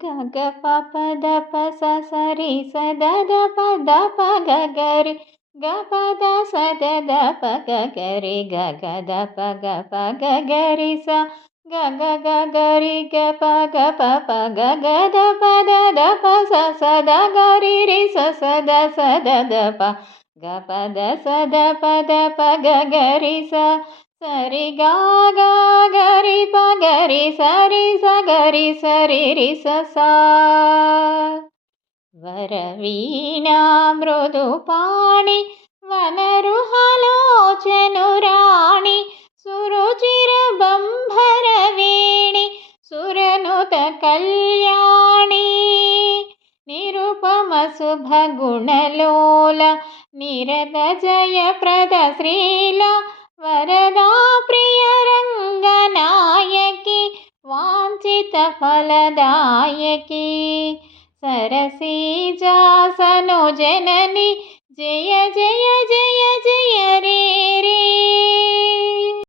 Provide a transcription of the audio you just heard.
ಗ ಗ ಪ ಪ ದ ಪ ಸ ಸ ರಿ ಸ ದ ದ ಪ ದ ಪ ಗ ಗ ರಿ ಗ ಪ ದ ಸ ದ ದ ಪ ಗ ಗ ರಿ ಗ ಗ ದ ಪ ಗ ಪ ಗ ಗ ರಿ ಸ ಗ ಗ ಗ ಗ ರಿ ಗ ಪ ಗ ಪ ಪ ಗ ಗ ದ ಪ ದ ಪ ಸ ಸ ದ ಗ ರಿ ರಿ ಸ ಸ ದ ಸ ದ ದ ಪ ಗ ಪ ದ ಸ ದ ಪ ದ ಪ ಗ ಗ ರಿ ಸ ಸರಿ ಗ ಗ ಗ ರಿ ಪ ಗ ರಿ ಸ ರಿ ಸ ಗ ರಿ ಸ ರಿ ರಿ ಸ ಸ ವರವೀಣಾ ಮೃದು ಪಾಣಿ ವನರುಹಲೋಚನುರಾಣಿ ಸುರುಚಿರ ಬಂಭರ ವೇಣಿ ಸುರನುತ ಕಲ್ಯಾಣಿ ನಿರುಪಮ ಶುಭ ಗುಣಲೋಲ ನಿರತ ಜಯ ಪ್ರದ ಶ್ರೀಲ ವರದಾ ಪ್ರಿಯ ರಂಗನಾಯಕಿ ವಾಂಛಿತ ಫಲದಾಯಕಿ सरसीजासनो जननी जय जय जय